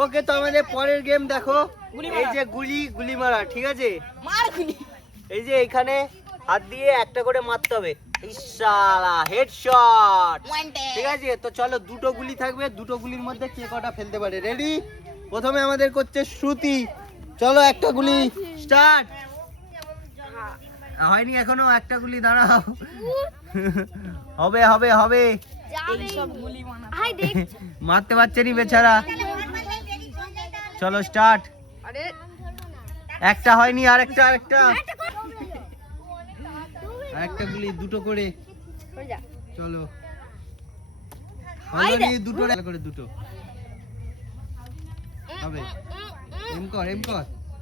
ওকে, তো আমাদের পরের গেম দেখো, এই যে গুলি মারা, ঠিক আছে? এই যে এখানে হাত দিয়ে একটা করে মারতে হবে, ইশালা হেডশট, ঠিক আছে? তো চলো, দুটো গুলি থাকবে, দুটো গুলির মধ্যে কে কটা ফেলতে পারে। রেডি? প্রথমে আমাদের করছে শ্রুতি, চলো একটা গুলি স্টার্ট। হয়নি এখনো, একটা গুলি, দাঁড়াও। হবে হবে হবে, মারতে পারছে নি বেচারা। চলো স্টার্ট। একটা হয়নি, আরেকটা আরেকটা গুলি, দুটো করে। চলো, হয়নি, দুটো করে, দুটো হবে। এম কর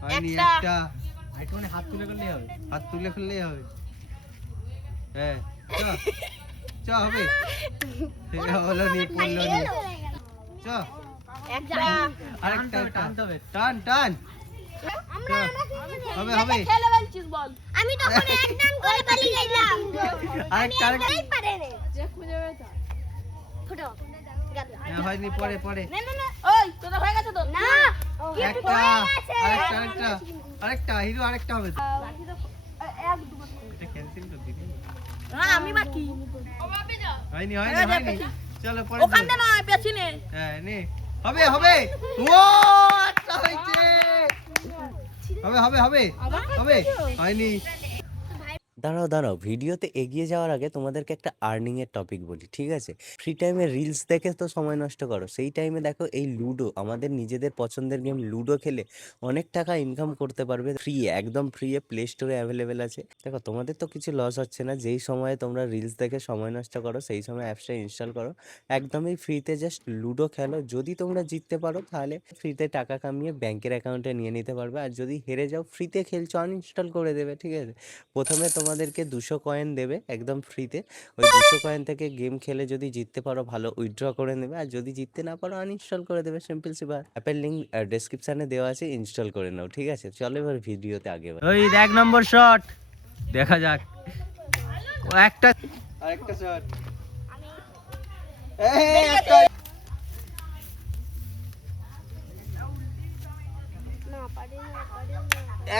হয়নি, একটা। হাত তুলে ফেললেই হবে। হ্যাঁ, চ হবে, হলো নি, পড়লো নি। চ আরেকটা, টান হবে। আমি তখন একদম করে পালিয়ে গেলাম। আরেকটা পারেনি যে খুঁজে বেটা ফুটো হয়নি, পরে না ওই তোরা হয়ে গেছে তো না, আরেকটা হিরো, আরেকটা হবে তো। এক দুটো এটা ক্যান্সেল করে দিবি না, আমি বাকি হয়নি। চলো পরে ওখানে না পেছনে। হ্যাঁ নে, হবে ও একটা হয়েছে। হবে হয়নি। দাঁড়াও, ভিডিওতে এগিয়ে যাওয়ার আগে তোমাদেরকে একটা আর্নিং এর টপিক বলি, ঠিক আছে? ফ্রি টাইমে রিলস দেখে তো সময় নষ্ট করো, সেই টাইমে দেখো এই লুডো, আমাদের নিজেদের পছন্দের গেম লুডো খেলে অনেক টাকা ইনকাম করতে পারবে। একদম ফ্রি প্লে স্টোরে অ্যাভেলেবেল আছে। দেখো, তোমাদের তো কিছু লস হচ্ছে না, যেই সময়ে তোমরা রিলস দেখে সময় নষ্ট করো সেই সময় অ্যাপসটা ইনস্টল করো, একদমই ফ্রিতে জাস্ট লুডো খেলো। যদি তোমরা জিততে পারো তাহলে ফ্রিতে টাকা কামিয়ে ব্যাংকের অ্যাকাউন্টে নিয়ে নিতে পারবে, আর যদি হেরে যাও ফ্রিতে খেলছো আনইনস্টল করে দেবে, ঠিক আছে? প্রথমে তোমাদেরকে 200 কয়েন দেবে একদম ফ্রিতে, ওই 200 কয়েন থেকে গেম খেলে যদি জিততে পারো ভালো, উইথড্র করে নেবে, আর যদি জিততে না পারো আনইনস্টল করে দেবে, সিম্পল সিম্পল। অ্যাপের লিঙ্ক ডেসক্রিপশনে দেওয়া আছে, ইনস্টল করে নাও, ঠিক আছে? চলো এবার ভিডিওতে আগে ওই এক নম্বর শট, দেখা যাক। ও একটা, আরেকটা শট,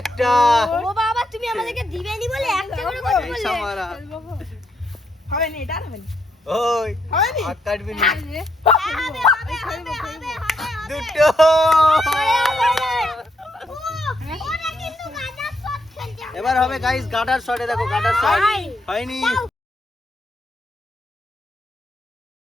একটা। ও বাবা, তুমি আমাদেরকে দিবেনি বলে একটা করে কথা বললে। সামারা হবে না, এটা হবে না। ওই হয়নি? হাত কাটবি না, হবে দুটো। ওরা কিন্তু গাডার শট খেলছে। এবার হবে গাইস, গাডার শটে দেখো, গাডার শট হয়নি।